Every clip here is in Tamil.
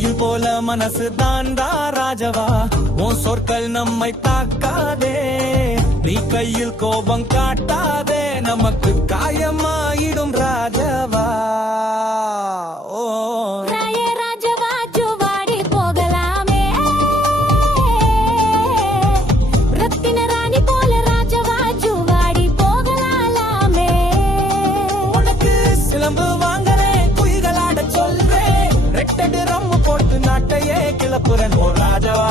குயில் போல மனசு தாண்டா ராஜவா, உன் சொற்கள் நம்மை தாக்காதே. நீ கையில் கோபம் காட்டாதே, நமக்கு காயமாயிடும் ராஜவா. ஓ ராஜவா ஜுவாடி போகலாமே, ரத்தின ராணி போல ராஜவா ஜுவாடி போகலாமே. உனக்கு சிலம்பு வாங்குறேன், குயிலாட சொல்றேன், ரெட்டடு ரம்மு போட்டு நாட்டையே கிளப்புறேன். ஓ ராஜவா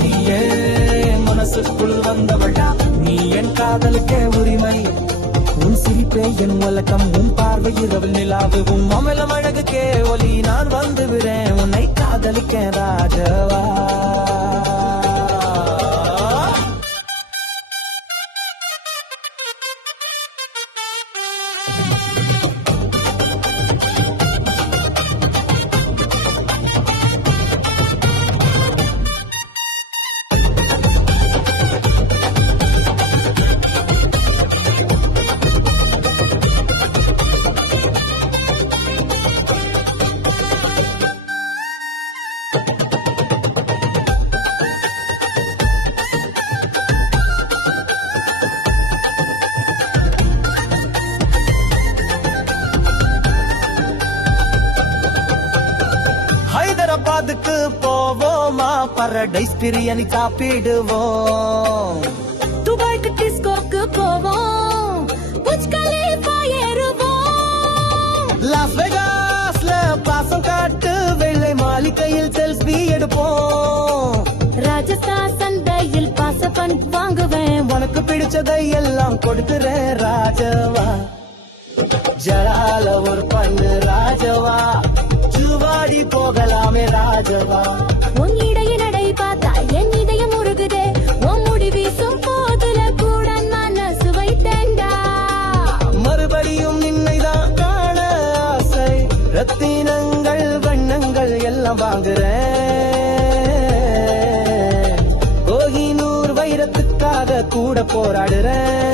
நீயே மனசுக்குள் வந்தவளா, நீ என் காதலுக்கே உரிமை. உன் சிரிப்பே என் உலகம், உன் பார்வை இரவு நிலாவு, உன் அமலம் அழகுக்கே ஒலி. நான் வந்து விடுறேன் உன்னை காதலிக்க ராஜவா. ஹைதராபாத்துக்கு போவோமா, பரடைஸ் பிரியாணி சாப்பிடுவோம். துபாய்க்கு டிஸ்கோக்கு போவோம், புஜ் கலீஃபா ஏறுவோம். லாஸ் வேகாஸ்ல பாசம் காட்டு, வெள்ளை மாளிகையில் செல்ஃபி எடுப்போம். ராஜஸ்தான் சந்தையில் பாசப்பன் வாங்குவேன், உனக்கு பிடிச்சதை எல்லாம் கொடுக்கிறேன் ராஜவா. ஜடால ஒரு பண்ணு ராஜவா, ஜுவாடி போகலாமே ராஜவா. உன் இடைய நடை பார்த்தா என் இதயம் உருகுதே, உன் முடி வீசும் போதுல கூட மனசு வைத்தேன்டா. மறுபடியும் நின்னைதான் காண ஆசை, ரத்தினங்கள் வண்ணங்கள் எல்லாம் வாங்குறேன். கோஹினூர் வைரத்துக்காக கூட போராடுறேன்.